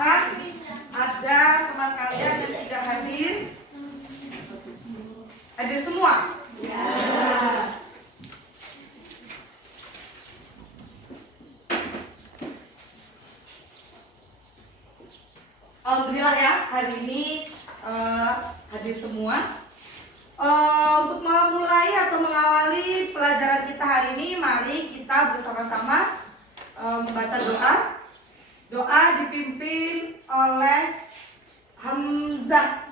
Apakah ada teman kalian yang tidak hadir? Hadir semua? Ya. Alhamdulillah ya, hari ini hadir semua. Untuk memulai atau mengawali pelajaran kita hari ini, mari kita bersama-sama membaca doa. Doa dipimpin oleh Hamzah.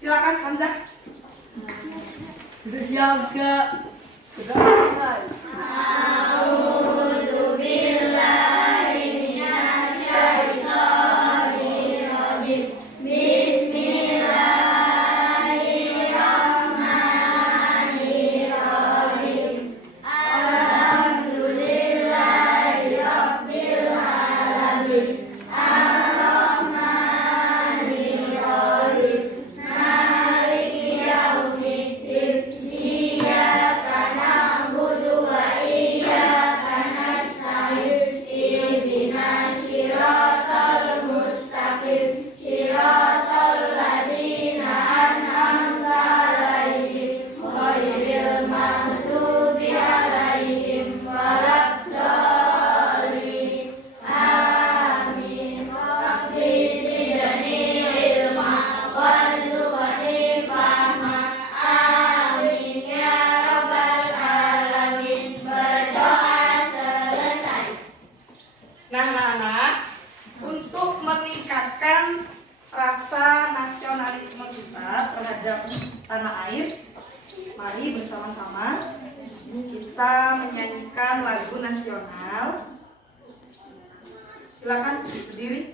Silakan Hamzah. Bersiaga. Berdoa. Nah, anak-anak, untuk meningkatkan rasa nasionalisme kita terhadap tanah air, mari bersama-sama kita menyanyikan lagu nasional. Silakan berdiri.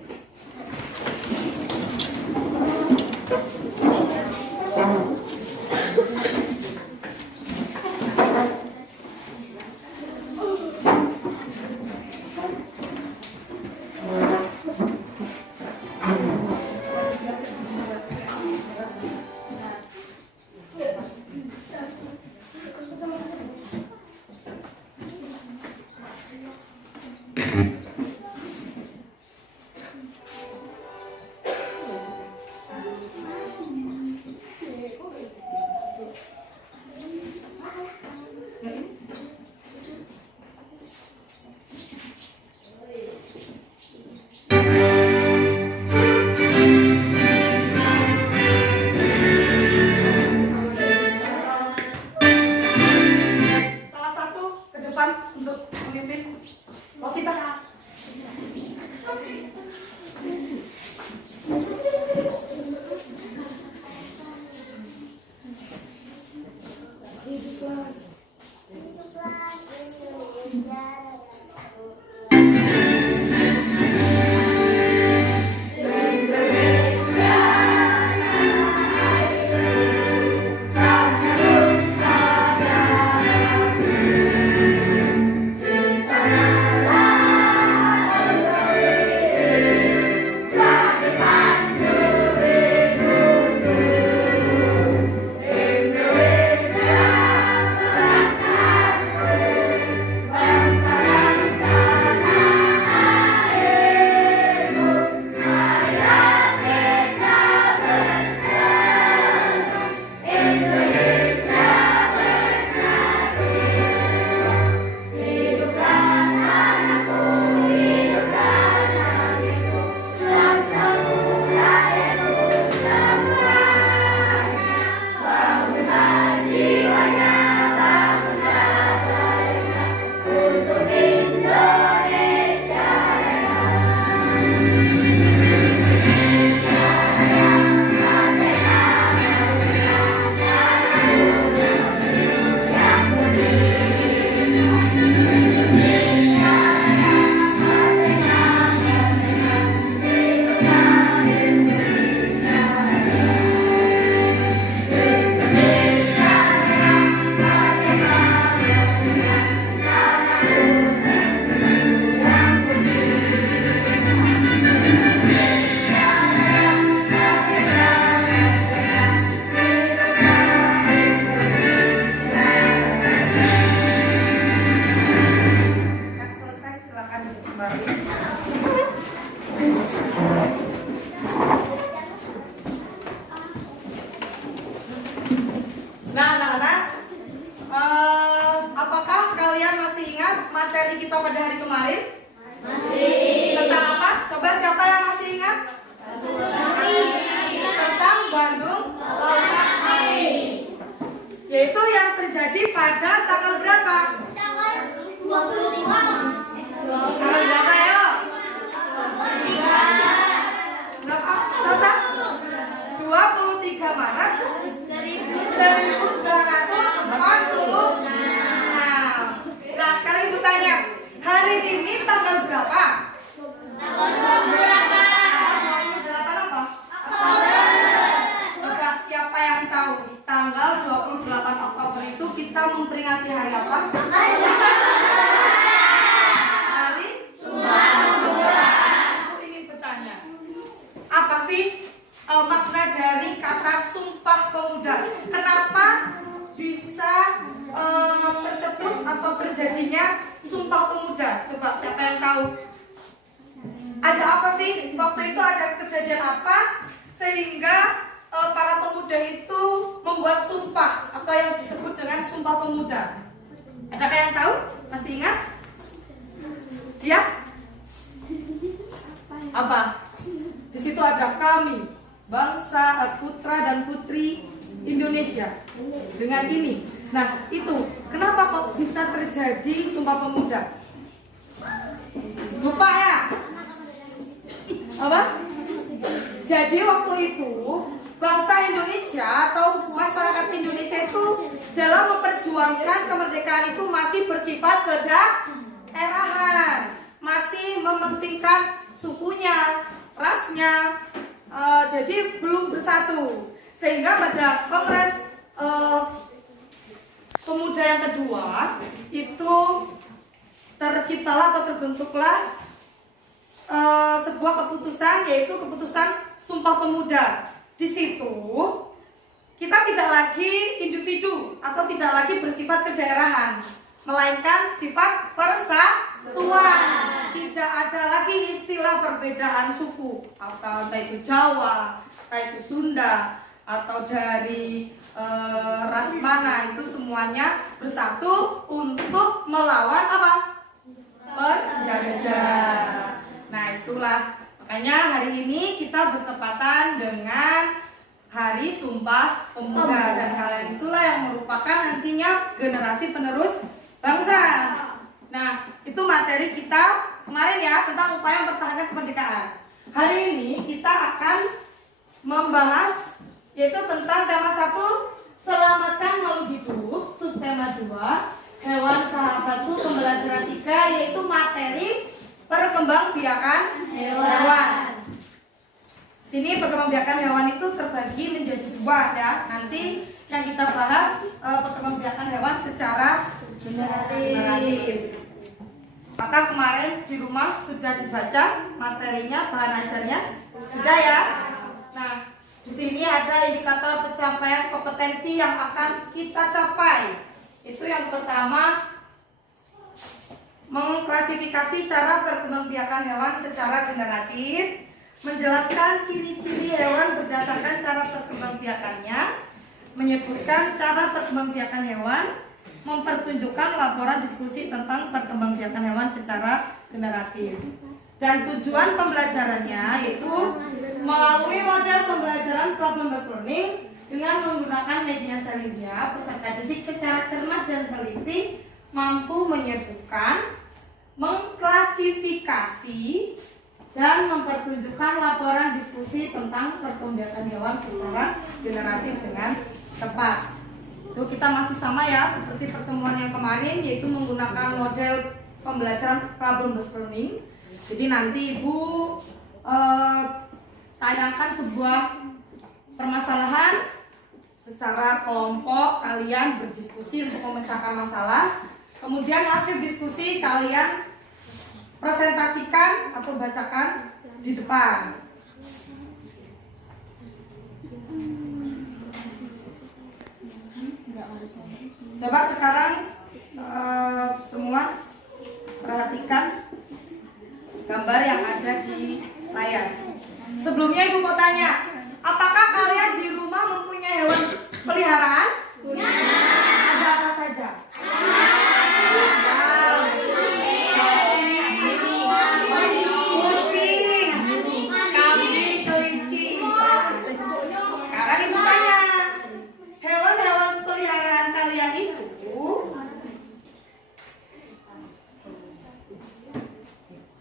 apa? Hari Aku ingin bertanya, apa sih makna dari kata Sumpah Pemuda? Kenapa bisa tercetus atau terjadinya Sumpah Pemuda? Coba siapa yang tahu? Ada apa sih? Waktu itu ada kejadian apa sehingga para pemuda itu membuat sumpah atau yang disebut dengan Sumpah Pemuda? Adakah yang tahu? Masih ingat? Ya? Apa? Di situ ada kami, bangsa, putra dan putri Indonesia. Dengan ini. Nah, itu kenapa kok bisa terjadi Sumpah Pemuda? Lupa ya? Apa? Jadi waktu itu bangsa Indonesia atau masyarakat Indonesia itu dalam memperjuangkan kemerdekaan itu masih bersifat kedaerahan, masih mementingkan sukunya, rasnya, jadi belum bersatu. Sehingga pada Kongres Pemuda yang kedua itu terciptalah atau terbentuklah sebuah keputusan, yaitu keputusan Sumpah Pemuda. Di situ kita tidak lagi individu atau tidak lagi bersifat kedaerahan, melainkan sifat persatuan. Tidak ada lagi istilah perbedaan suku, atau entah itu Jawa, entah itu Sunda, atau dari ras mana, itu semuanya bersatu untuk melawan apa? Penjajah. Nah, itulah makanya hari ini kita bertepatan dengan Hari Sumpah Pemuda, dan kalian itulah yang merupakan nantinya generasi penerus bangsa. Nah, itu materi kita kemarin ya tentang upaya mempertahankan kemerdekaan. Hari ini kita akan membahas yaitu tentang tema 1, selamatkan makhluk hidup, subtema 2, hewan sahabatku, pembelajaran 3, yaitu materi perkembangbiakan hewan. Sini perkembangbiakan hewan itu terbagi menjadi 2 ya. Nanti yang kita bahas perkembangbiakan hewan secara generatif. Maka kemarin di rumah sudah dibaca materinya, bahan ajarnya sudah ya. Nah, di sini ada indikator pencapaian kompetensi yang akan kita capai. Itu yang pertama, mengklasifikasi cara perkembangbiakan hewan secara generatif, menjelaskan ciri-ciri hewan berdasarkan cara perkembangbiakannya, menyebutkan cara perkembangbiakan hewan, mempertunjukkan laporan diskusi tentang perkembangbiakan hewan secara generatif. Dan tujuan pembelajarannya yaitu melalui model pembelajaran problem based learning dengan menggunakan media sosial, peserta didik secara cermat dan teliti mampu menyebutkan, mengklasifikasi, dan mempertunjukkan laporan diskusi tentang perkembangbiakan hewan secara generatif dengan tepat. Itu kita masih sama ya seperti pertemuan yang kemarin, yaitu menggunakan model pembelajaran problem based learning. Jadi nanti Ibu tayangkan sebuah permasalahan secara kelompok, kalian berdiskusi untuk memecahkan masalah. Kemudian hasil diskusi kalian presentasikan atau bacakan di depan. Coba sekarang semua perhatikan gambar yang ada di layar. Sebelumnya Ibu mau tanya, apakah kalian di rumah mempunyai hewan peliharaan? Ada apa saja? Kucing, kambing, kelinci. Sekarang Ibu tanya, hewan-hewan peliharaan kalian itu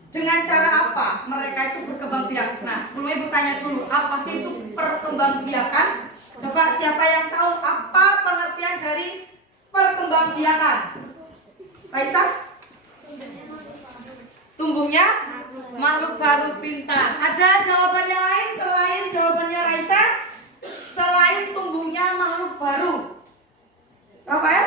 dengan cara apa mereka itu berkembangbiak? Nah, sebelum Ibu tanya dulu, apa sih itu perkembangbiakan? Coba siapa yang tahu apa pengertian dari perkembangbiakan? Raisa? Tumbuhnya makhluk baru pintar. Ada jawabannya lain selain jawabannya Raisa? Selain tumbuhnya makhluk baru, Rafael?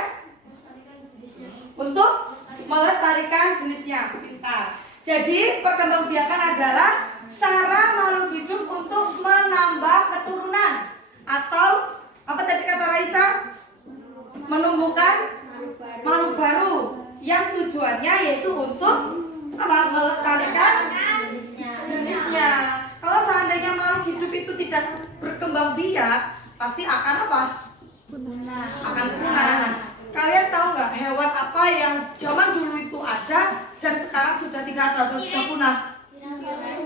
melestarikan jenisnya. Pintar. Jadi perkembangbiakan adalah cara makhluk hidup untuk menambah keturunan atau apa tadi kata Raisa? Menumbuhkan makhluk baru yang tujuannya yaitu untuk apa? Melestarikan jenisnya. Kalau seandainya makhluk hidup itu tidak berkembang biak, pasti akan apa? Akan punah. Nah, kalian tahu nggak hewan apa yang zaman dulu itu ada dan sekarang sudah tidak ada atau sudah punah?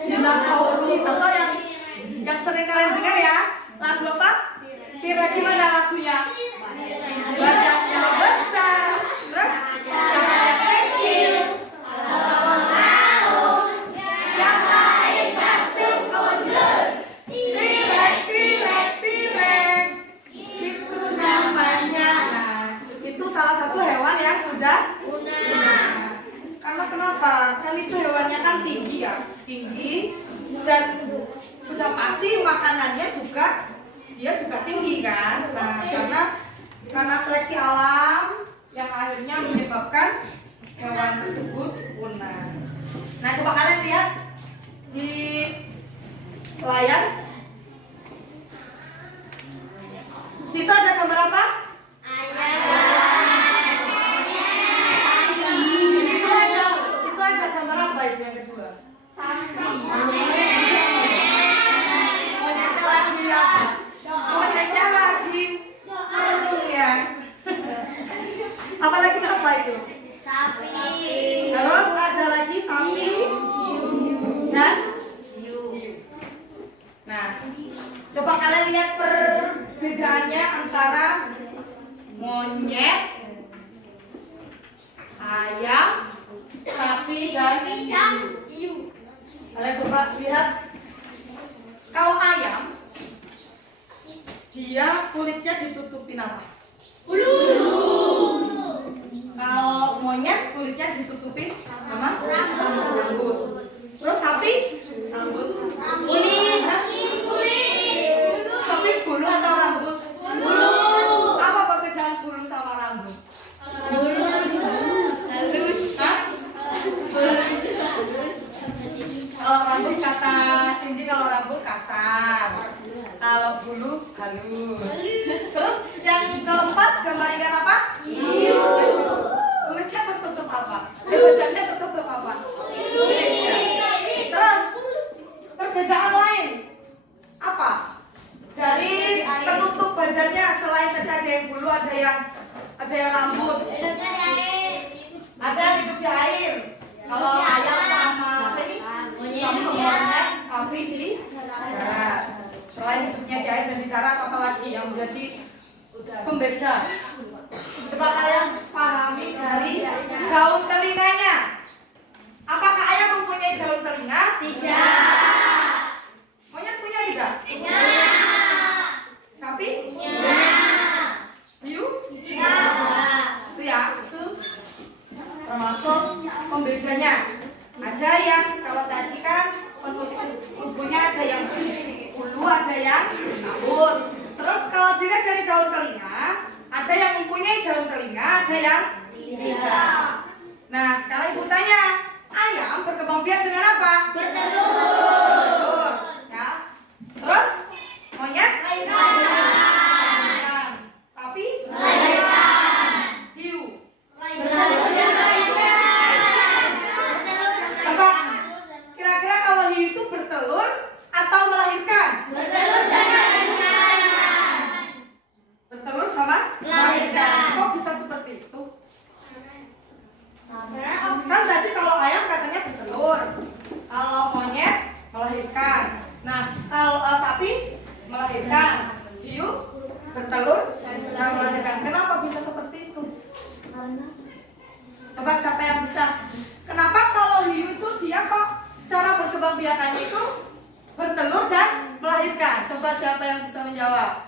Dinosaurus. Atau yang sering kalian dengar ya, lagu apa? Kira gimana lagunya? Badannya besar, terus tangannya kecil. Kalau mau yang lain langsung mundur. T-Rex, T-Rex, T-Rex. Itu namanya. Nah, itu salah satu hewan yang sudah punah. Karena kenapa? Kan itu hewannya kan tinggi ya, tinggi dan sudah pasti makanannya juga dia juga tinggi kan. Nah, karena seleksi alam yang akhirnya menyebabkan hewan tersebut punah. Nah, coba kalian lihat di layar. Situ ada gambar apa? Itu ada gambar apa itu yang kedua? Monyetnya lagi merenung ya. Apalagi apa itu? Terus ada lagi sapi dan hiu. Nah, coba kalian lihat perbedaannya antara monyet, ayam, sapi dan hiu. Kalian coba lihat. Kalau ayam, dia kulitnya ditutupin apa? Kalau monyet kulitnya ditutupin apa? Rambut. Terus sapi? Kulit. Sapi bulu atau rambut? Apa perbedaan bulu sama rambut? Halus. Hah? Kalau rambut kata Cindy, kalau rambut kasar. Kalau bulu halus. Terus yang keempat gambar ikan apa? Hiu. Kulitnya tertutup apa? Badannya tertutup apa? Kulitnya. Terus perbedaan lain apa? Dari penutup badannya selain tadi ada yang bulu, ada yang rambut. Ada yang hidup di air. Kalau ayam sama apa ini? Sama monyet, tapi di darat. Selain hidupnya di air dan di darat, apalagi yang menjadi pembeda? Coba kalian pahami dari daun telinganya. Apakah ayam mempunyai daun telinga? Tidak. Monyet punya tidak? Tidak. Sapi? Tidak. Hiu? Tidak. Itu ya, itu termasuk pembedanya. Ada yang kalau tadi kan tubuhnya ada yang bulu, ada yang rambut. Terus kalau dilihat dari daun telinga, ada yang mempunyai daun telinga, ada yang tidak. Nah, sekarang ibu tanya, ayam berkembang biak dengan apa? Bertelur. Ya. Terus monyet? Melahirkan. Sapi? Melahirkan. Hiu? Apa? Kira-kira kalau hiu itu bertelur atau melahirkan? Bertelur sama melahirkan. Kok bisa seperti itu? Kan tadi kalau ayam katanya bertelur, kalau monyet melahirkan. Nah, kalau sapi melahirkan, hiu bertelur dan melahirkan. Kenapa bisa seperti itu? Coba siapa yang bisa? Kenapa kalau hiu itu dia kok cara berkembang biakannya itu bertelur dan melahirkan? Coba siapa yang bisa menjawab?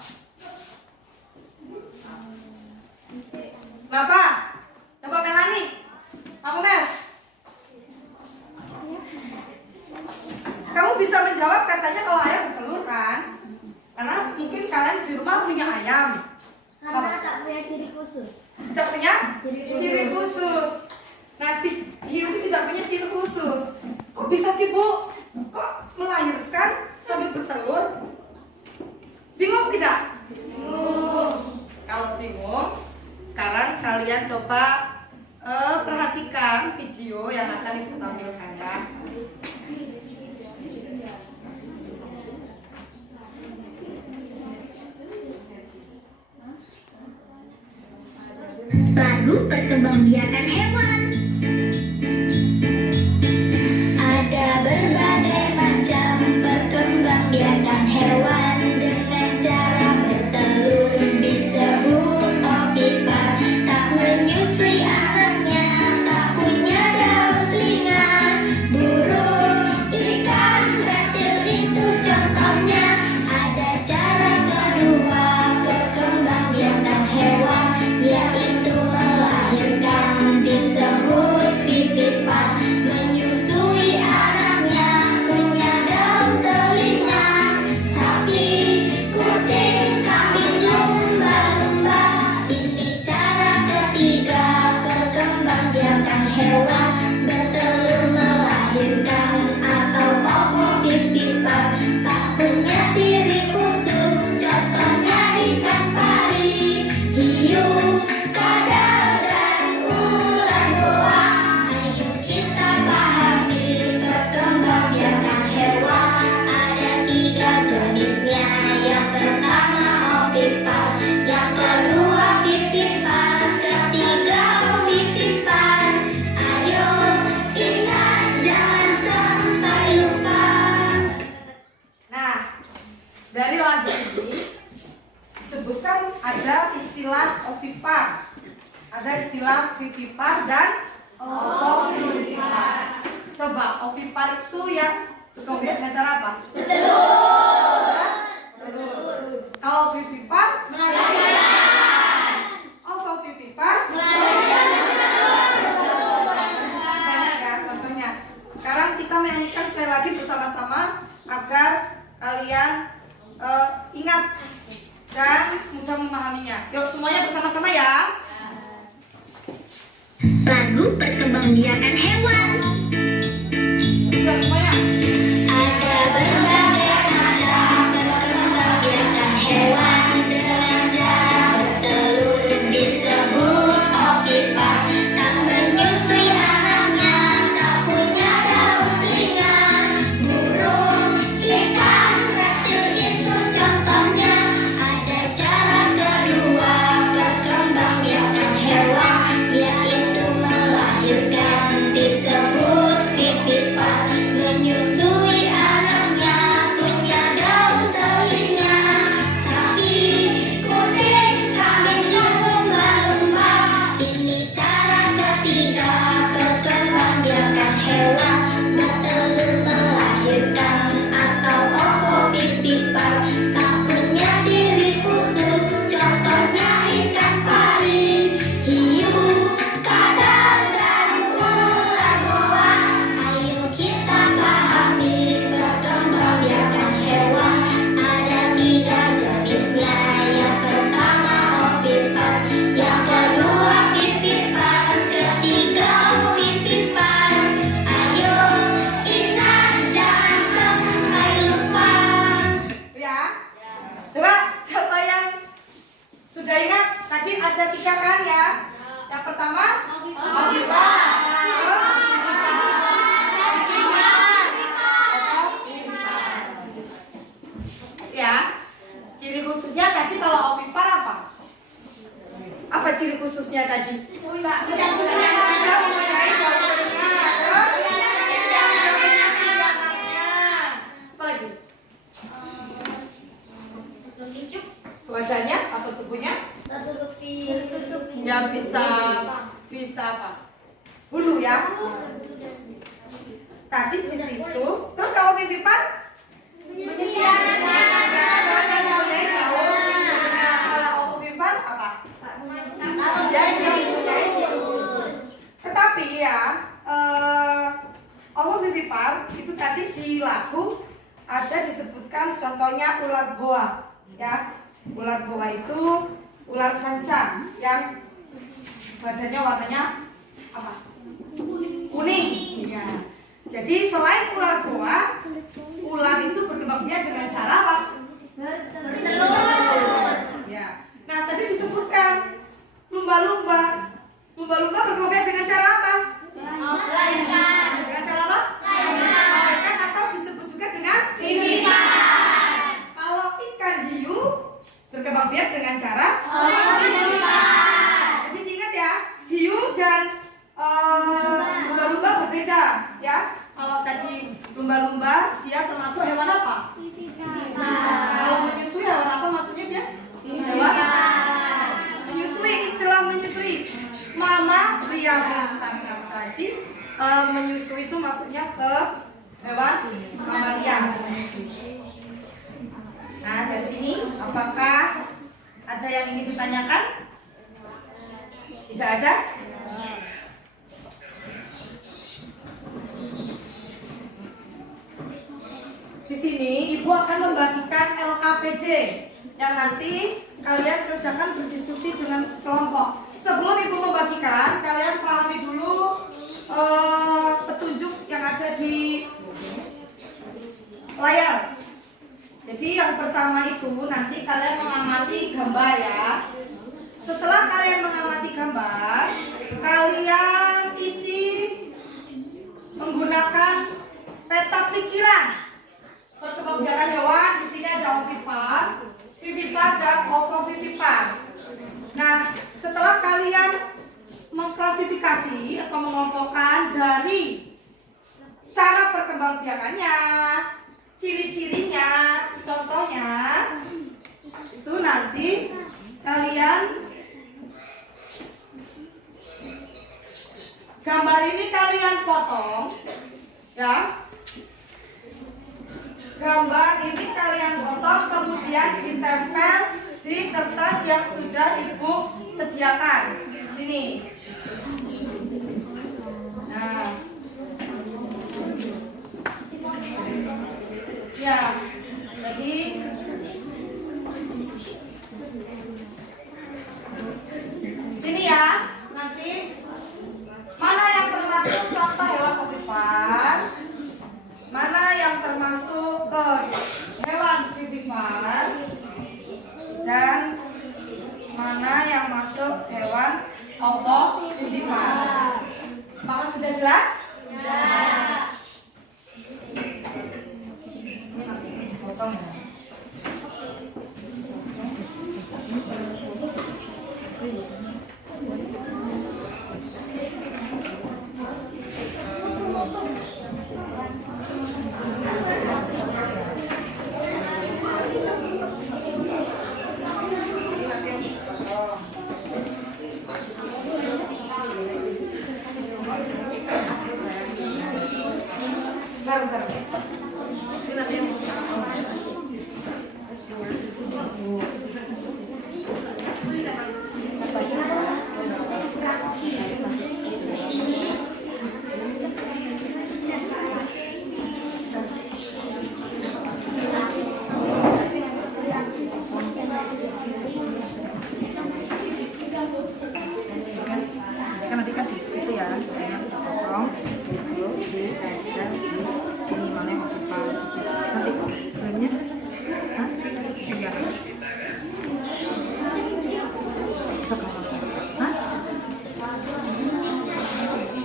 Kenapa? Coba Melani. Kamu Mel. Kamu bisa menjawab katanya kalau ayam bertelur kan? Karena mungkin kalian di rumah punya ayam. Karena tak punya ciri khusus. Tidak punya ciri khusus. Nah, hiu itu tidak punya ciri khusus. Kok bisa sih, Bu? Kok melahirkan sambil bertelur? Bingung tidak? Bingung. Kalau bingung, sekarang kalian coba perhatikan video yang akan Ibu tampilkan ya. Lagu perkembangbiakan hewan. Ada berbagai macam perkembangbiakan hewan dengan cara bertelur disebut ovipar. Tak menyusui anaknya, tak punya daun telinga. Burung, ikan, reptil itu contohnya. Ada cara kedua perkembangbiakan hewan, yaitu melahirkan disebut vivipar. Menyusui anaknya, punya daun telinga. Sapi, kucing, kambing, lumba-lumba. Ini cara ketiga perkembangbiakan hewan, bertelur melahirkan atau ovovivipar. Tak punya ciri khusus, contohnya ikan pari, hiu, kadal, dan ular boa. Ayo kita pahami perkembangbiakan hewan. Ada 3 jenisnya. Yang pertama ovipar, yang kedua vivipar, ketiga ovivipar. Ayo ingat, jangan sampai lupa. Nah, dari lagu ini sebutkan ada istilah ovipar, ada istilah vivipar dan ovipar. Coba ovipar itu yang berkembang dengan cara apa? Bertelur. Kalau vivipar melahirkan. Ovovivipar melahirkan. Banyak ya contohnya. Sekarang kita menyanyikan sekali lagi bersama-sama agar kalian ingat dan mudah memahaminya. Yuk semuanya bersama-sama ya. Lagu perkembangbiakan hewan. Yuk semuanya. Ada berbagai macam perkembangbiakan hewan dengan cara bertelur disebut ovipar. Tak menyusui anaknya, tak punya daun telinga. Burung, ikan, reptil itu contohnya. Ada cara kedua perkembangbiakan hewan, yaitu melahirkan disebut vivipar. Menyusui anaknya, punya daun telinga. Sapi, kucing, kambing, lumba-lumba. Ini cara ketiga perkembangbiakan hewan, bertelur melahirkan atau ovovivipar. Tak punya ciri khusus, contohnya ikan pari, hiu, kadal, dan ular boa. Ayo kita pahami perkembangbiakan hewan. Ada 3 jenisnya. Yang pertama ovipar, yang kedua vivipar, ketiga ovivipar. Ayo ingat, jangan sampai lupa. Ya. Coba siapa yang sudah ingat? Tadi ada 3 kan ya. Yang pertama ovipar. Ya. Ciri khususnya tadi kalau ovipar apa? Apa ciri khususnya tadi? Tidak mempunyai daun telinga. Terus tidak menyusui anaknya. Apa lagi? Badannya atau tubuhnya? Yang bisa apa? Bulu ya. Tadi di situ. Terus kalau vivipar? Menyusui anaknya. Mempunyai daun. Nah, kalau ovipar apa? Tetapi ya, ovovivipar itu tadi di lagu ada disebutkan contohnya ular boa, ya. Ular boa itu ular sanca yang badannya warnanya apa? kuning. Ya. Jadi selain ular goa, ular itu berkembang biak dengan cara apa? Ya. Nah, tadi disebutkan lumba-lumba. Lumba-lumba berkembang biak dengan cara apa? Dengan cara apa? Melahirkan atau disebut juga dengan kalau ikan hiu berkembang biak dengan cara jadi diingat ya, hiu dan lumba-lumba berbeda ya. Kalau tadi lumba-lumba dia termasuk hewan apa? Kalau menyusui hewan apa maksudnya dia? Hewan menyusui, istilah menyusui. Mama Ria bintang tadi menyusui itu maksudnya ke hewan mamalia. Nah, dari sini apakah ada yang ingin ditanyakan? Tidak ada? Di sini Ibu akan membagikan LKPD yang nanti kalian kerjakan berdiskusi dengan kelompok. Sebelum Ibu membagikan, kalian pahami dulu petunjuk yang ada di layar. Jadi yang pertama itu nanti kalian mengamati gambar ya. Setelah kalian mengamati gambar, kalian isi menggunakan peta pikiran perkembangbiakan hewan. Di sini ada ovipar, vivipar dan ovovivipar. Nah, setelah kalian mengklasifikasi atau mengelompokkan dari cara perkembangbiakannya, ciri-cirinya, contohnya, itu nanti kalian gambar ini kalian potong, ya. Gambar ini kalian potong, kemudian ditempel di kertas yang sudah Ibu sediakan di sini. Nah, ya, jadi sini ya, nanti mana yang termasuk contoh hewan ovipar, mana yang termasuk hewan vivipar, dan mana yang masuk hewan ovovivipar. Apakah sudah jelas? Ya. Ini nanti potong ya. Bentar. Ini nanti yang nanti kan itu ya, potong terus ditempel di sini mana yang ovipar. Nanti klaimnya, iya. Itu kalau,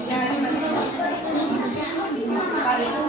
ya ini nanti ovipar itu.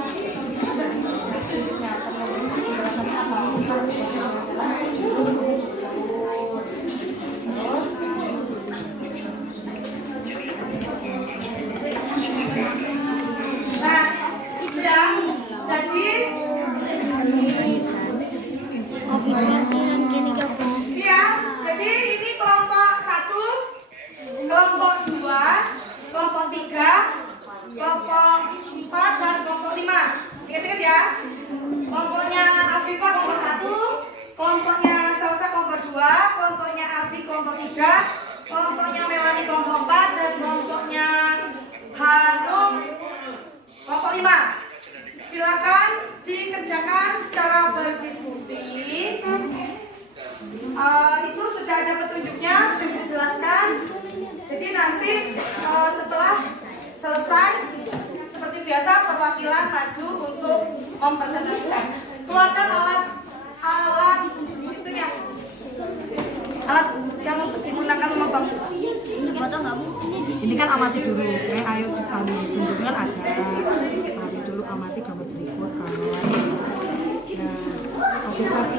Jadi ini kelompok 1, kelompok 2, kelompok 3, kelompok 4 dan kelompok 5. Ingat-ingat ya. Kelompoknya Afifa kelompok 1, kelompoknya Salsa kelompok 2, kelompoknya Ardi kelompok 3, kelompoknya Melani kelompok 4 dan kelompoknya Hanum kelompok 5. Silakan dikerjakan secara berdiskusi. Itu sudah ada petunjuknya, sudah dijelaskan. Jadi nanti setelah selesai biasa perwakilan maju untuk mempresentasikan. Keluarkan alat itunya. Alat yang untuk digunakan memotong. Ini kan amati dulu, ayo kami tunjukkan ada. Amati dulu, amati gambar berikut kan. Nah, oke tapi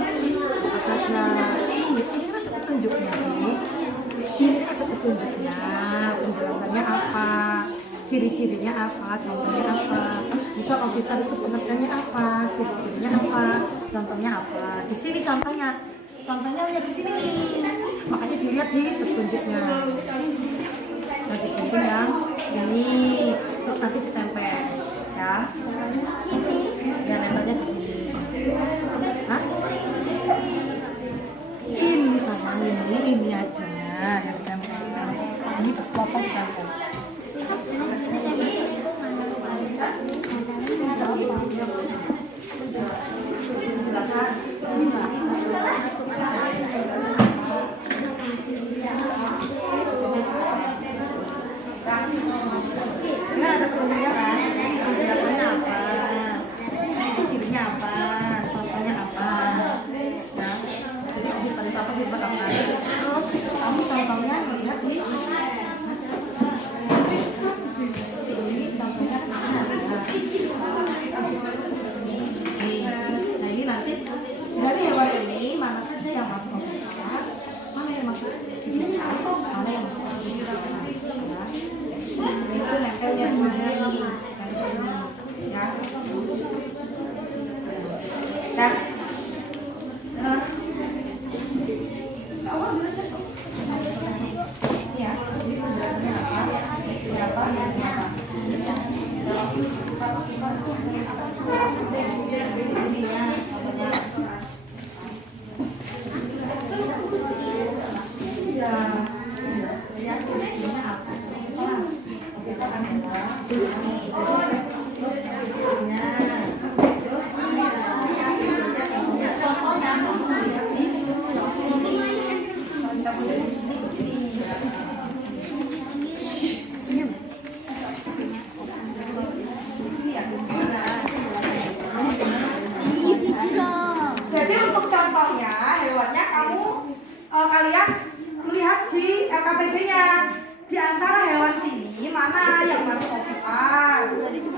apa saja ini kan petunjuknya nih. Ini ada petunjuknya, penjelasannya apa, ciri-cirinya apa, contohnya apa. Misal komputer itu pengertiannya apa, ciri-cirinya apa, contohnya apa. Di sini contohnya lihat di sini nih. Makanya dilihat di petunjuknya. Nah, dibikin yang ini, terus nanti ditempel, ya. Ya nempelnya di sini. Hah? Ini sama ini aja yang ditempel. Ini potong ditempel. Jelasan. Nah, ada petunjuknya kan? Penjelasannya apa? Cirinya apa? Contohnya apa? Nah, jadi pada apa hebat apa? Terus kamu contohnya melihat di ini contohnya nah ini nanti dari hewan ini mana saja yang masuk komputer, mana yang masuk biasa, mana yang masuk komputer. Itu nempelnya di sini, ya. Nah, awal dulu saja. Ya, ini penjelasannya apa? Berapa yang apa? Jadi untuk contohnya hewannya kalian melihat di LKPD-nya. Di antara hewan sini mana yang masuk ovipan,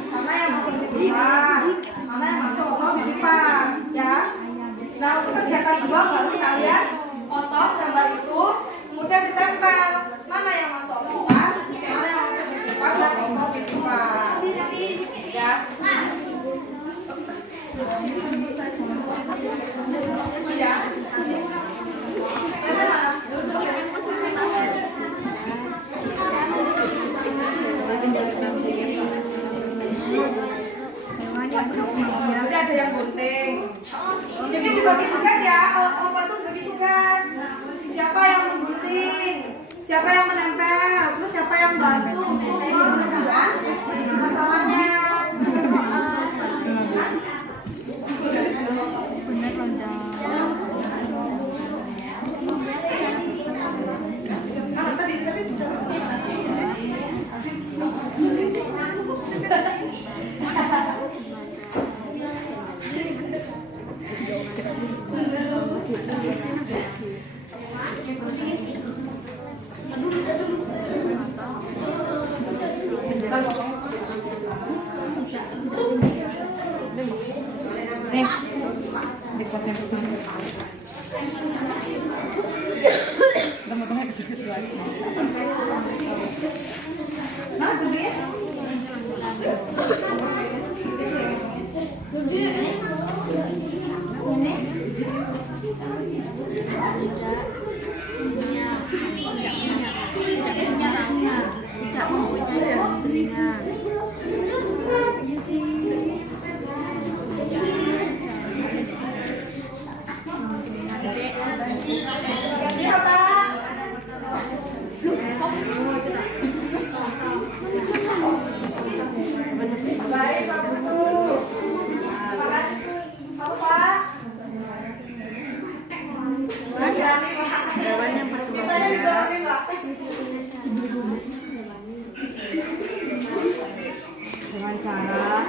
mana yang masuk ovipan, mana yang masuk ovipan, ya. Nah untuk kegiatan 2 baru kalian potong gambar itu, kemudian ditempel mana yang masuk ovipan, mana yang masuk ovipan dan ovipan, ya. Ya. Nanti ada yang gunting. Jadi dibagi tugas ya. Kalau kelompok itu dibagi tugas. Siapa yang menggunting, siapa yang menempel, terus siapa yang bantu untuk mengerjakan masalahnya. benar lonjong. Nih, dipotnya betul. Tengah-tengah kecil-kecil lagi. Nah, gede ya? Baik, Pak Putu. Apa Pak? Berani Pak. Kita dari berani Pak. dengan cara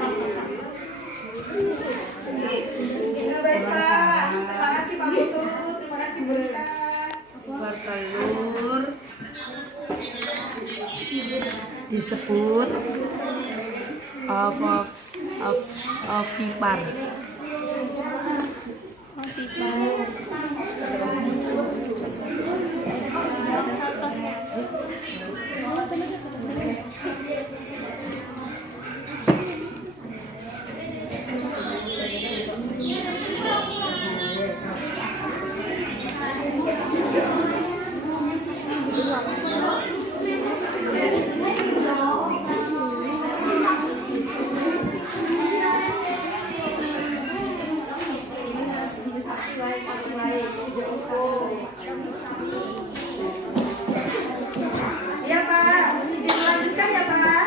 Baik Pak, terima kasih Pak Putu, terima kasih Bu Rika. Bertelur disebut ovipar. Iya Pak, izin melanjutkan ya Pak.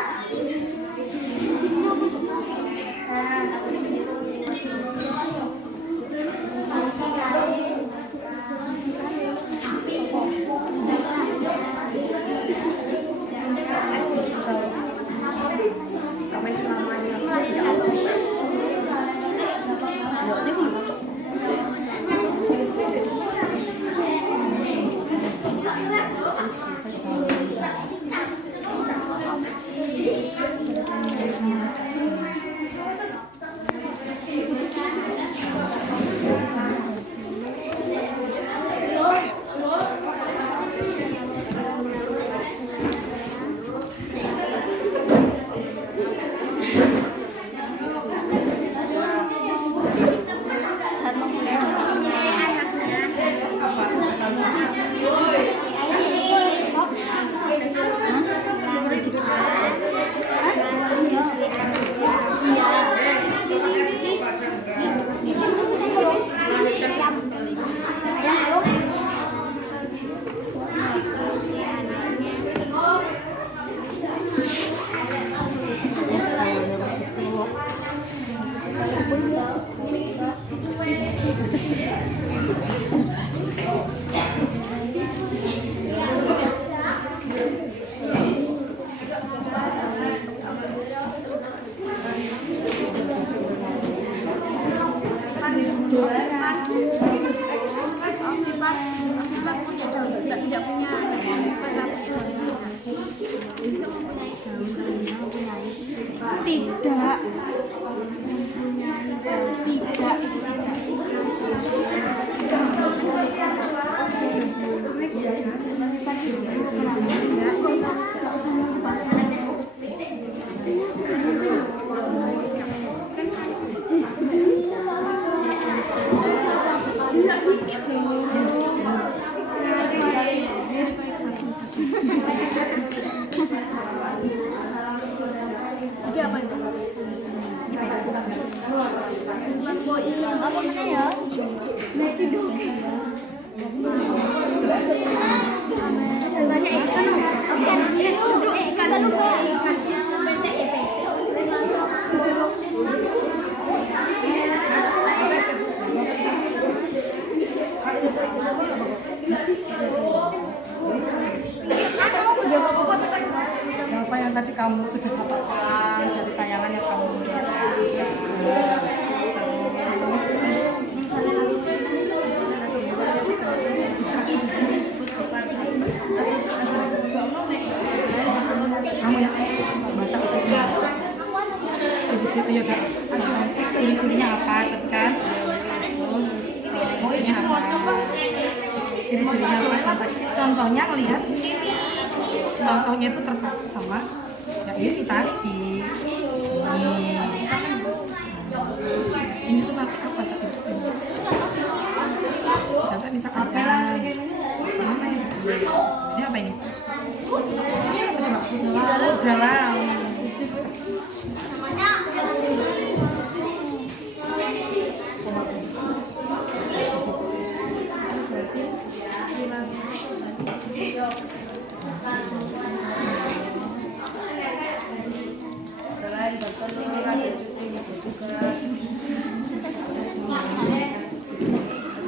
Apa yang tadi kamu sudah dapatkan dari tayangan yang kamu lihat? Kamu ya baca ciri-cirinya apa kan? Terus ciri-cirinya apa? Ciri-cirinya apa? Contohnya lihat di sini. Contohnya itu terpaku sama ya ini tadi. Ini tuh pakai apa tadi? Contoh misalkan apa ini? Ini apa ini? Ini apa coba? Dalam.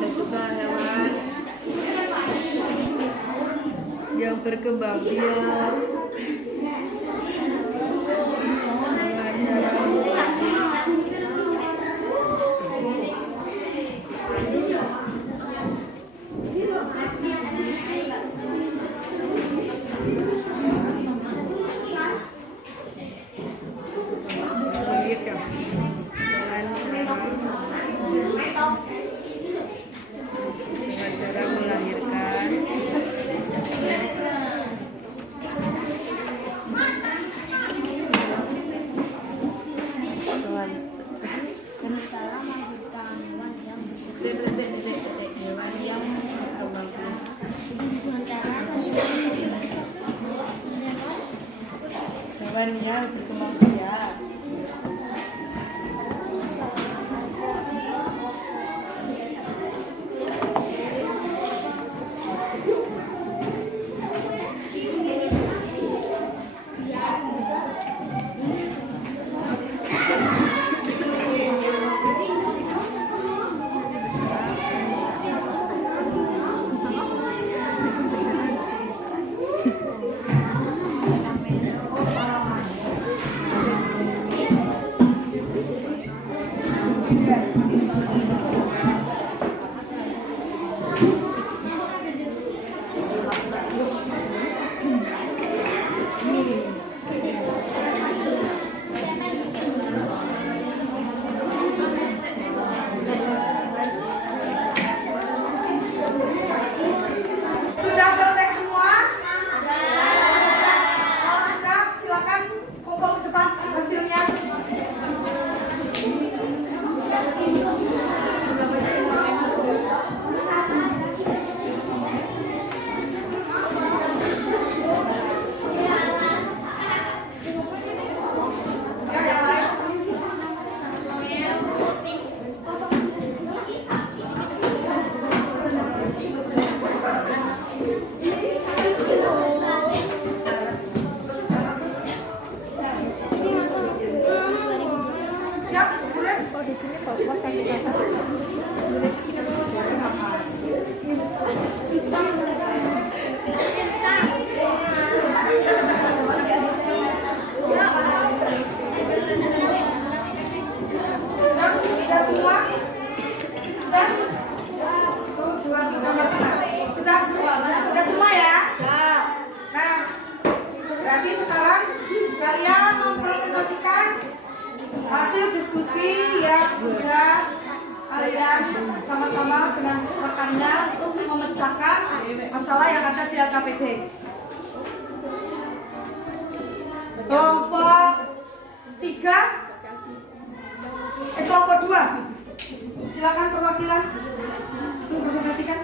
ada juga hewan yang berkembang biak, Hewan yang berkembang biak. Hewan yang berkembang biak. Sudah selesai semua? Kalau sudah, silakan kumpul ke depan hasilnya. Ya, yang lain. Siap, kemudian. Di sini fokus sakit kasar. Sudah semua? Sudah? Tuh, 2, 3, 4, 5. Sudah semua ya? Nah, berarti sekarang kalian mempresentasikan hasil diskusi yang sudah kalian sama-sama dengan rekannya untuk memecahkan masalah yang ada di LKPD. Kelompok 3, kelompok 2. Silakan perwakilan untuk presentasikan.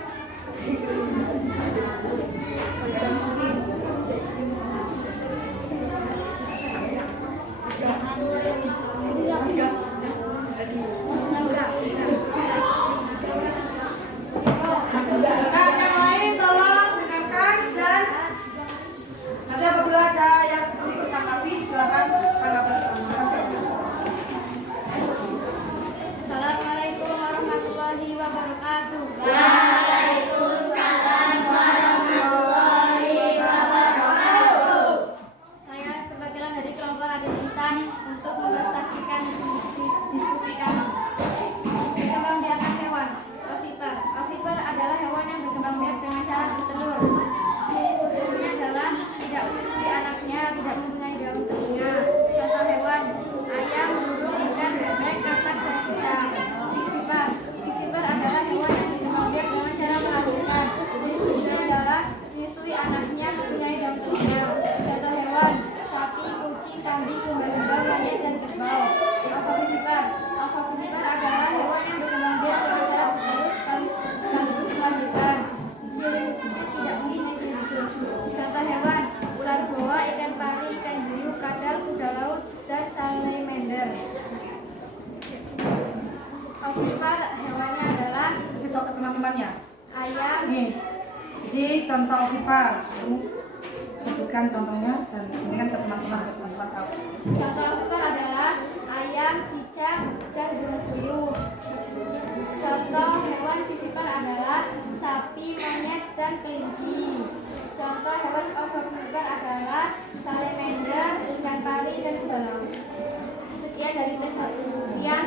Nah, yang lain tolong dengarkan dan nanti apabila ada yang perlu ditanggapi silakan tanggapan. Assalamualaikum warahmatullahi wabarakatuh. Waalaikumsalam warahmatullahi wabarakatuh. Saya perwakilan dari kelompok Raden Intan untuk mempresentasikan diskusi kami. Berkembangbiakan hewan. Ovipar. Ovipar adalah hewan yang berkembang biak dengan cara bertelur. Ciri khususnya adalah tidak menyusui anaknya, tidak mempunyai daun telinga. Contoh hewan: ayam, burung, ikan, bebek, katak, dan kucing. Ovipar. Ovipar adalah hewan yang berkembang biak dengan cara melahirkan. Ciri khususnya adalah menyusui anaknya, mempunyai daun telinga. Contoh hewan: sapi, kucing, kambing, lumba-lumba, monyet, dan kerbau. Ovipar. Ovipar adalah hewan yang berkembang biak dengan cara bertelur sekaligus melahirkan. Ciri khususnya tidak mempunyai ciri khusus. Contoh hewan: ular boa, ikan pari, ikan hiu, kadal, kuda laut, dan salamander. Ovipar hewannya adalah Kasih tahu ke teman-temannya. ayam, Nih, jadi contoh ovipar. Kamu sebutkan contohnya dan ini kan ke teman-teman biar teman-teman tahu. Contoh ovipar adalah ayam, cicak, dan burung puyuh. Contoh hewan vivipar adalah sapi, monyet, dan kelinci. Contoh hewan ovipar adalah salamander, ikan pari, dan kuda laut. Sekian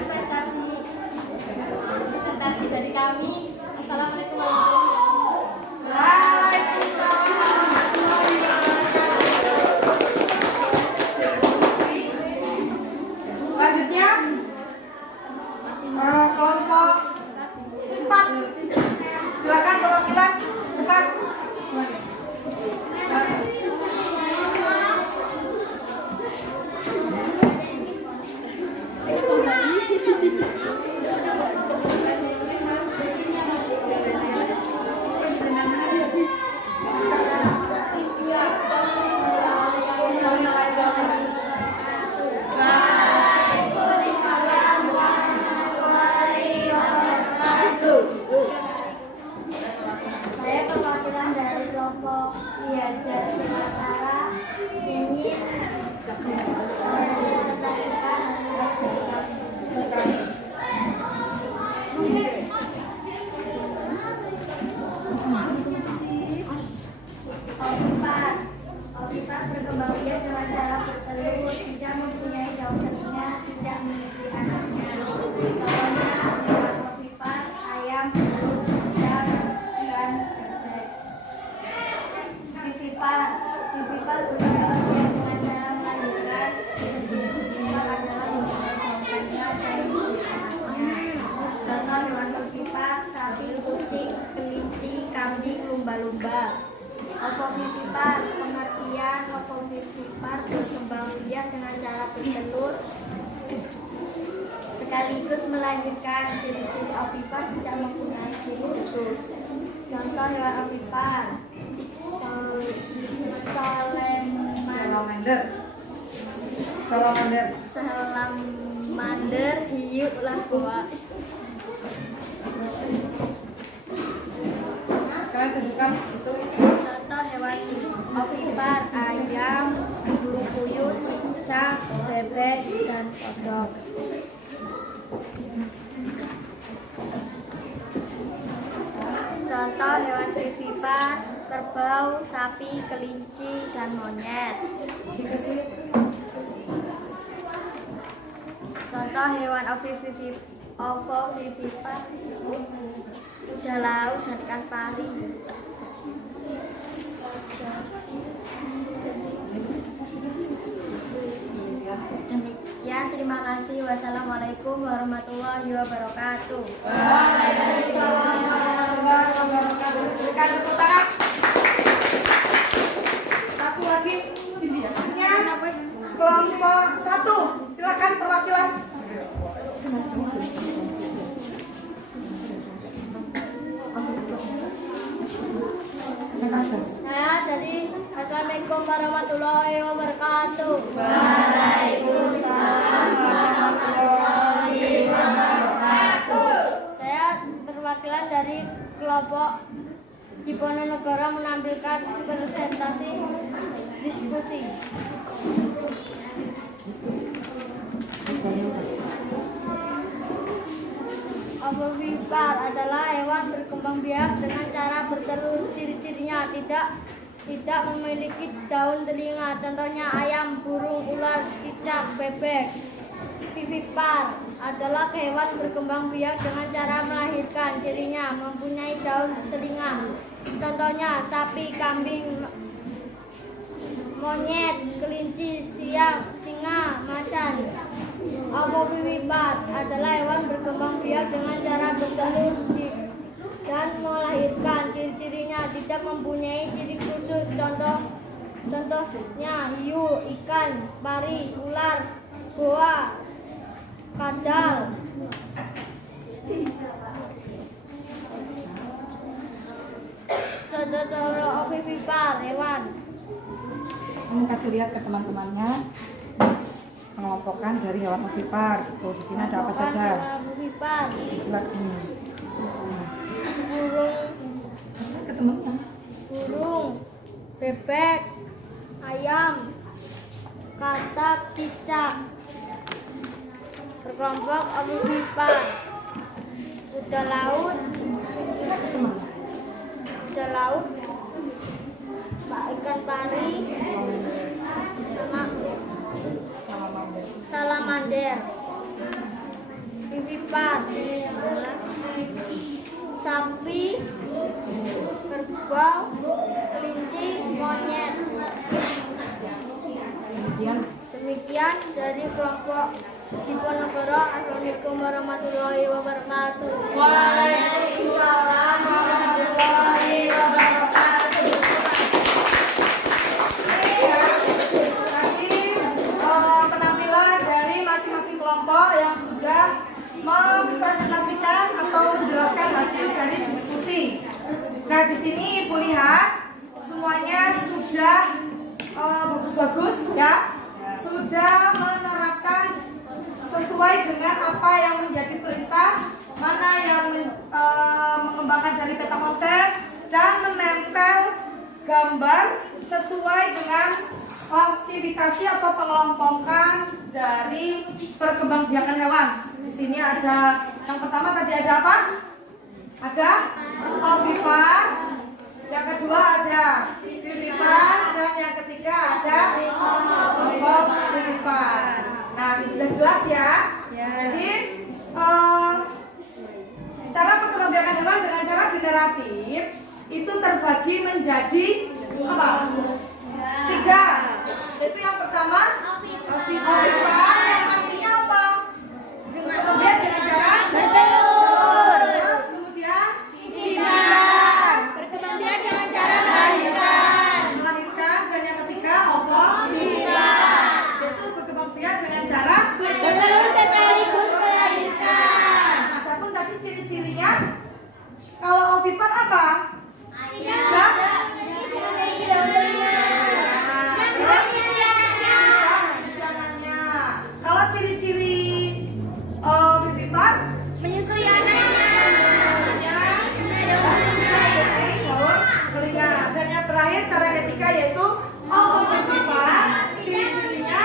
presentasi dari kami. Assalamualaikum warahmatullahi wabarakatuh. Waalaikumsalam warahmatullahi wabarakatuh. Selanjutnya kelompok 4. Silakan perwakilan depan. diajar dengan cara ingin merepresentasikan Ovipat berkembang biak dengan cara bertelur, tidak mempunyai daun telinga, tidak memiliki anaknya. Contohnya hewan ovipat, ayam, burung, udang, dan bebek. Vivipar berkembang biak dengan cara melahirkan. Vivipar adalah mempunyai daun telinga dan memiliki anaknya. Contoh hewan vivipar, sapi, kucing, kelinci, kambing, lumba-lumba. Ovovivipar, pengertian ovovivipar berkembang biak dengan cara bertelur sekaligus melahirkan. Ciri-ciri ovipar tidak mempunyai ciri khusus. Contoh hewan ovipar: salamander, hiu, lagoa. Sekarang tunjukkan Contoh hewan ovipar: ayam, burung puyuh, cicak, bebek, dan kodok. Contoh hewan vivipar: kerbau, sapi, kelinci, dan monyet. Contoh hewan ovovivipar: kuda laut dan ikan pari. Demikian, terima kasih. Wassalamualaikum warahmatullahi wabarakatuh. Waalaikumsalam warahmatullahi wabarakatuh. Berikan tepuk tangan. Satu lagi, sini ya. Kelompok 1, silakan perwakilan. Saya dari Assalamualaikum warahmatullahi wabarakatuh. Waalaikumsalam warahmatullahi wabarakatuh. Saya perwakilan dari kelompok Diponegoro menampilkan presentasi diskusi. Ovovivipar adalah hewan berkembang biak dengan cara bertelur. Ciri-cirinya tidak memiliki daun telinga. Contohnya ayam, burung, ular, cicak, bebek. Vivipar adalah hewan berkembang biak dengan cara melahirkan. Cirinya mempunyai daun telinga. Contohnya sapi, kambing, monyet, kelinci, singa, macan. Ovovivipar adalah hewan berkembang biak dengan cara bertelur dan melahirkan. Ciri-cirinya tidak mempunyai ciri khusus. Contohnya hiu, ikan, pari, ular, goa, kadal. Contoh ovovivipar hewan. Kamu kasih lihat ke teman-temannya mengelompokkan dari hewan ovipar. Gitu. Di sini ada apa saja? Ovovivipar. Lihat ini. Burung, Kasih lihat ke teman-teman. burung, bebek, ayam, katak, cicak. Berkelompok ovovivipar. Kuda laut, ikan pari, salamander. Vivipar adalah sapi, kerbau, kelinci, monyet. Demikian dari kelompok Diponegoro. Assalamualaikum warahmatullahi wabarakatuh. Waalaikumsalam warahmatullahi wabarakatuh. Nanti penampilan dari masing-masing kelompok yang sudah mempresentasikan atau menjelaskan hasil dari diskusi. Nah, di sini Ibu lihat semuanya sudah bagus-bagus ya, sudah menerapkan sesuai dengan apa yang menjadi perintah, mana yang mengembangkan dari peta konsep dan menempel gambar sesuai dengan klasifikasi atau pengelompokan dari perkembangbiakan hewan. Di sini ada yang pertama tadi ada apa? Ada ovipar, yang kedua ada vivipar, dan yang ketiga ada ovipar. Nah, sudah jelas ya. Jadi cara perkembangbiakan hewan dengan cara generatif itu terbagi menjadi apa? 3. Itu yang pertama ovipar, yang artinya apa? Kemudian dengan cara bertelur. Terus kemudian vivipar, Berkembangbiak dengan cara melahirkan. dan yang ketiga ovipar, itu berkembangbiak dengan cara Bertelur sekaligus melahirkan. Adapun tadi ciri-cirinya, kalau ovipar apa? Tidak. Kesiangannya. Kalau ciri-ciri vivipar, Menyusui anaknya. daun telinga. Dan yang terakhir cara yang ketiga yaitu ovovivipar. Ciri-cirinya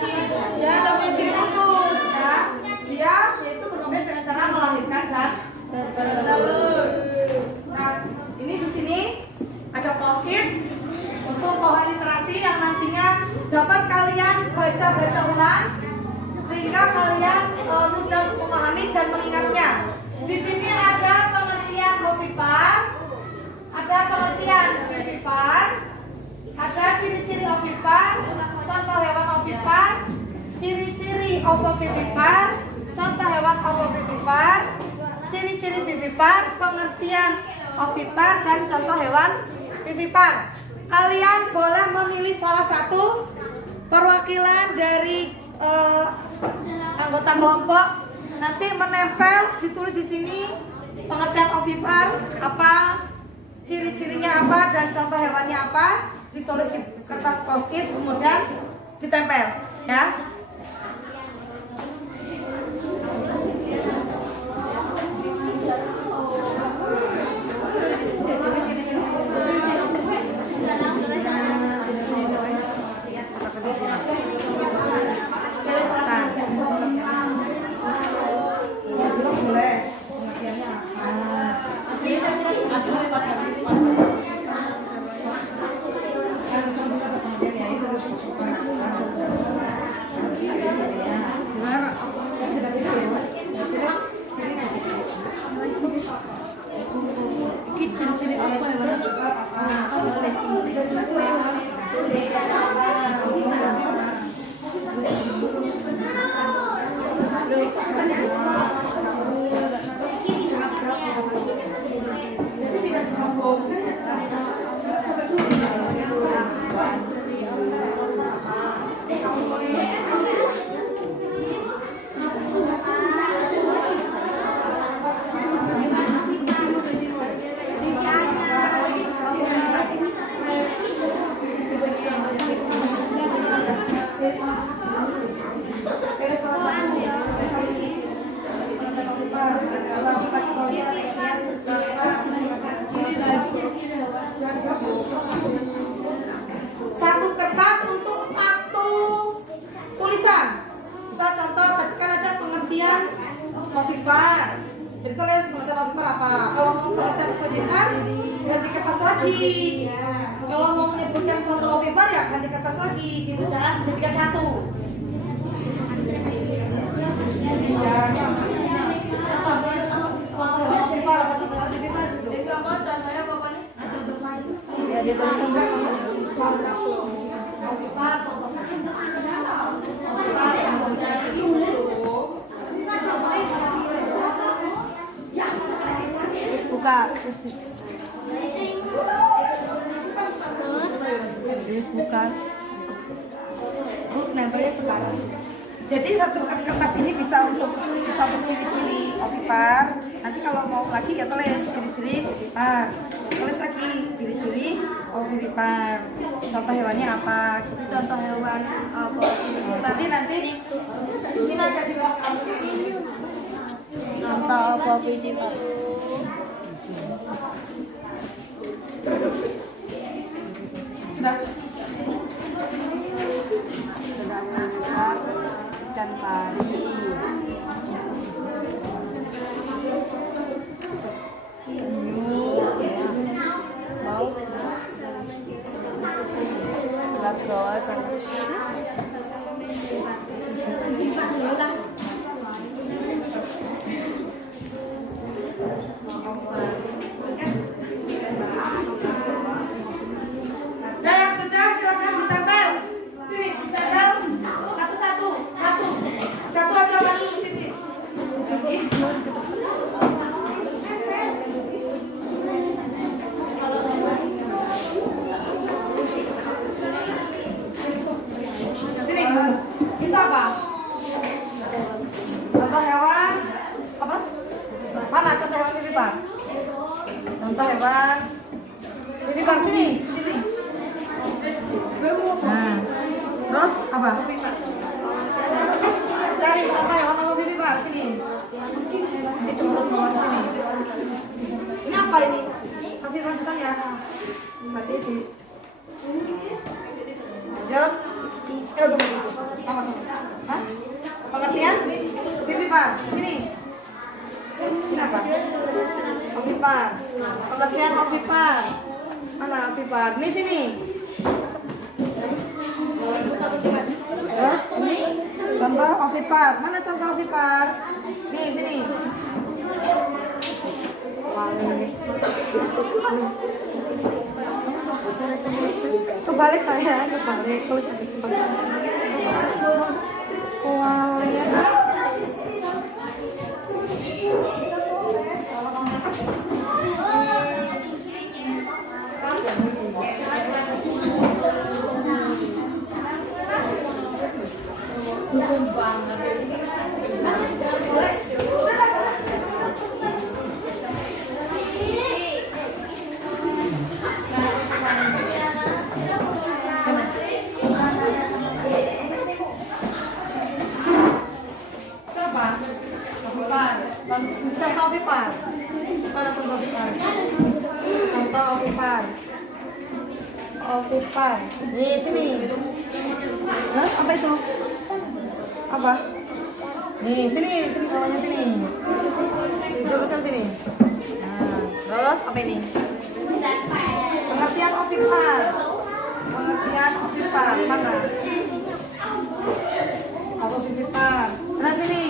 tidak punya ciri khusus ya. Dia yaitu berkembang dengan cara melahirkan dan bertelur. Nah, ini di sini ada post-it untuk pohon literasi yang nantinya dapat kalian baca-baca ulang sehingga kalian mudah memahami dan mengingatnya. Di sini ada pengertian ovipar, ada pengertian vivipar, ada ciri-ciri ovipar, contoh hewan ovipar, ciri-ciri ovovivipar, contoh hewan ovovivipar, ciri-ciri vivipar, pengertian ovipar, dan contoh hewan vivipar. Kalian boleh memilih salah satu perwakilan dari anggota kelompok, nanti menempel, ditulis di sini pengertian ovipar apa, ciri-cirinya apa, dan contoh hewannya apa, ditulis di kertas post-it, kemudian ditempel ya. Satu kertas untuk satu tulisan. Misal contoh tadi kan ada pengertian ovipar. Jadi tulis pengertian ovipar apa? Kalau mau pengertian ovipar ganti kertas lagi. Kalau mau menyebutkan contoh ovipar ya ganti kertas lagi. Gitu jangan disebutkan satu. Terus buka. Terus buka. Nempelnya sekarang. Jadi satu kertas ini bisa untuk ciri-ciri ovipar. Nanti kalau mau lagi ya tulis ciri-ciri ovipar. Tulis lagi ciri-ciri ovipar. Contoh hewannya apa? Contoh hewan apa? Jadi nanti ini ada di belakang ini. Contoh apa vivipar? Sudah. Ikan pari. Lap bawah sama. Dan yang sudah silakan ditempel. Sini, ditempel satu-satu. Satu aja masuk ke sini. Sini, bisa apa? Contoh hewan apa? Mana contoh hewan vivipar? Contoh hewan vivipar sini. Nah, terus apa? Cari contoh hewan apa vivipar sini. Ini cepet keluar sini. Ini apa ini? Kasih lanjutan ya. Berarti di lanjut. Sama. Hah? Pengertian? Vivipar. Sini. Ini apa? Ovipar. Pengertian ovipar. Mana ovipar? Ini sini. Terus ini contoh ovipar. Mana contoh ovipar? Nih sini. Kebalik saya, kebalik. Tulis aja kebalik. Wah, ya. Contoh ovipar. Mana contoh ovipar? Contoh ovipar. Ovipar. Nih sini. Nah, apa itu? Apa? Nih sini bawahnya sini. Jurusan sini. Nah, terus apa ini? Pengertian ovipar. Pengertian ovipar mana? Apa ovipar? Nah sini.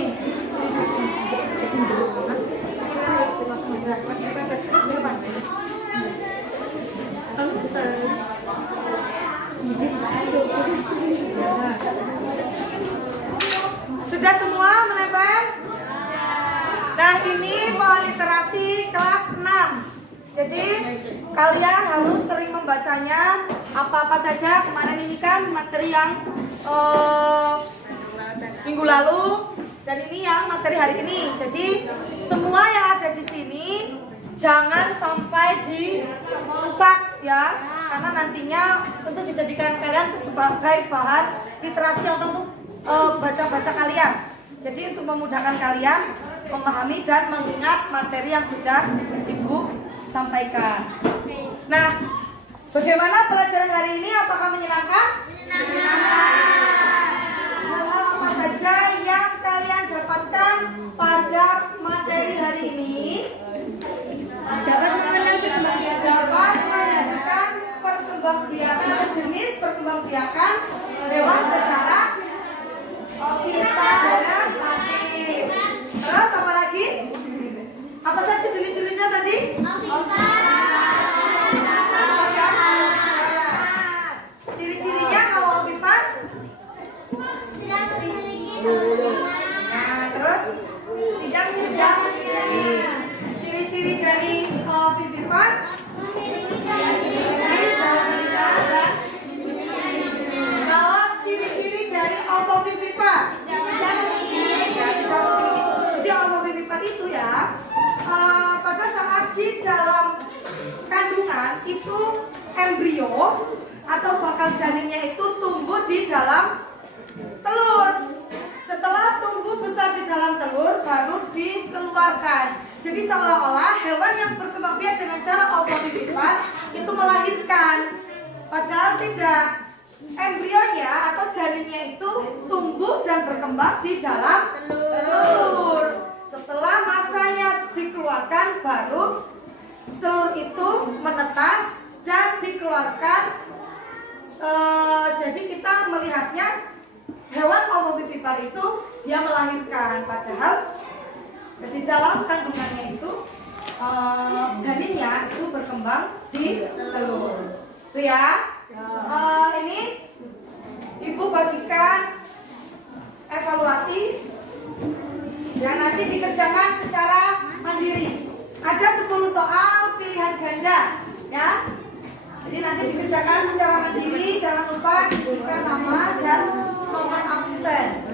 Sudah semua menempel? Nah ini pohon literasi kelas 6. Jadi kalian harus sering membacanya. Apa-apa saja. Kemarin ini kan materi yang minggu lalu. Dan ini yang materi hari ini. Jadi semua yang ada di sini jangan sampai dirusak ya, karena nantinya untuk dijadikan kalian sebagai bahan literasi untuk baca-baca kalian. Jadi untuk memudahkan kalian memahami dan mengingat materi yang sudah Ibu sampaikan. Nah, bagaimana pelajaran hari ini? Apakah menyenangkan? Hal-hal apa saja yang kalian dapatkan pada materi hari ini? Dapat menemukan perkembangbiakan atau jenis perkembangbiakan hewan secara ovipar dan aktif. Terus apa lagi? Apa saja jenis-jenisnya tadi? Ciri-cirinya kalau ovipar? Nah, terus tidak memiliki. Ciri-ciri dari ovipar? Kalau ciri-ciri dari ovipar? Jadi ovipar itu ya, pada saat di dalam kandungan itu embrio atau bakal janinnya itu tumbuh di dalam telur. Setelah tumbuh besar di dalam telur baru dikeluarkan. Jadi seolah-olah hewan yang berkembang biak dengan cara ovipar itu melahirkan. Padahal tidak. Embrionya atau janinnya itu tumbuh dan berkembang di dalam telur. Setelah masanya dikeluarkan, baru telur itu menetas dan dikeluarkan. Jadi kita melihatnya hewan ovovivipar itu dia melahirkan, padahal di dalam kandungannya itu janinnya itu berkembang di telur. Itu ya. Ini Ibu bagikan evaluasi yang nanti dikerjakan secara mandiri. Ada 10 soal pilihan ganda, ya. Jadi nanti dikerjakan secara mandiri, jangan lupa diisikan nama dan nomor absen.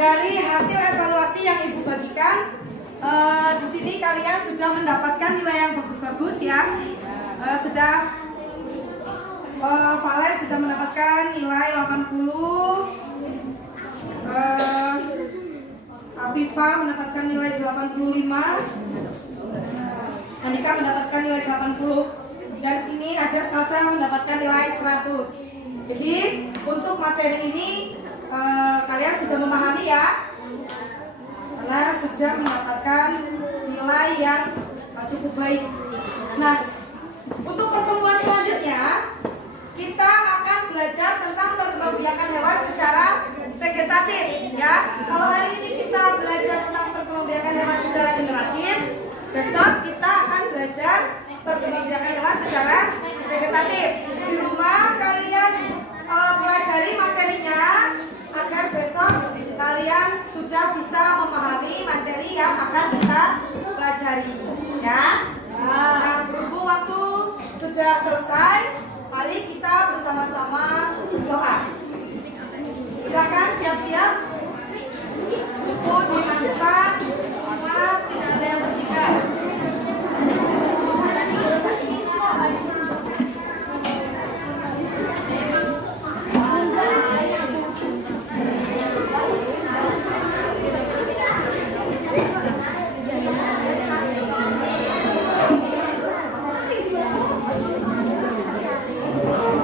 Dari hasil evaluasi yang Ibu bagikan, di sini kalian sudah mendapatkan nilai yang bagus-bagus ya. Valen sudah mendapatkan nilai 80, Afifa mendapatkan nilai 85, Andika mendapatkan nilai 80, dan ini ada Sasa mendapatkan nilai 100. Jadi untuk materi ini kalian sudah memahami ya, karena sudah mendapatkan nilai yang cukup baik. Nah, untuk pertemuan selanjutnya kita akan belajar tentang perkembangbiakan hewan secara vegetatif ya. Kalau hari ini kita belajar tentang perkembangbiakan perbudakan hewan secara generatif. Besok kita akan belajar perbudakan hewan secara vegetatif. Di rumah kalian pelajari materinya agar besok kalian sudah bisa memahami materi yang akan kita pelajari, ya. Nah, berhubung waktu sudah selesai, mari kita bersama-sama doa. Silakan siap-siap. Buku dimasukkan, semua tidak ada yang bertikai.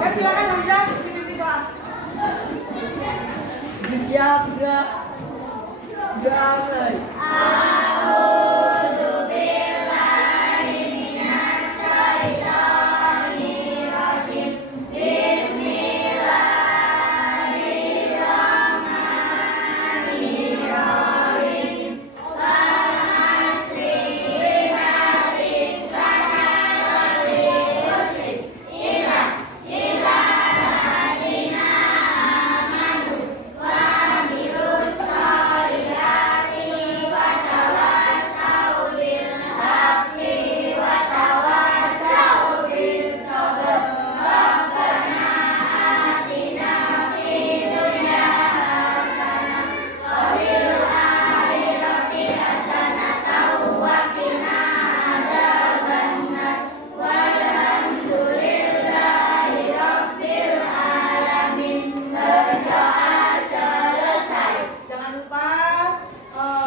Ya, silakan Hamzah, pimpin doa. Jangan lupa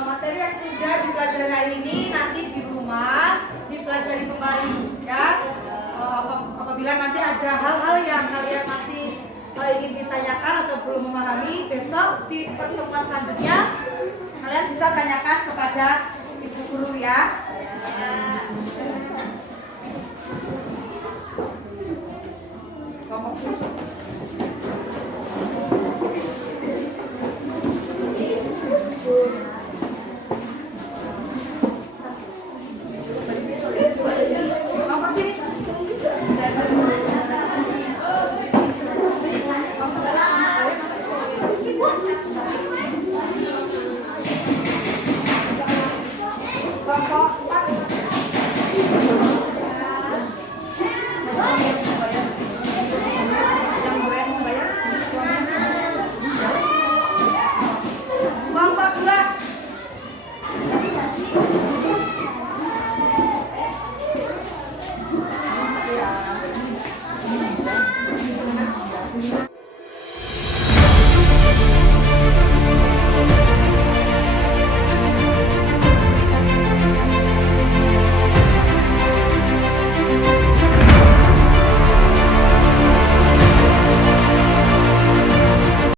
materi yang sudah dipelajari hari ini nanti di rumah dipelajari kembali, ya. Apabila nanti ada hal-hal yang kalian masih ingin ditanyakan atau belum memahami, besok di pertemuan selanjutnya kalian bisa tanyakan kepada ibu guru, ya.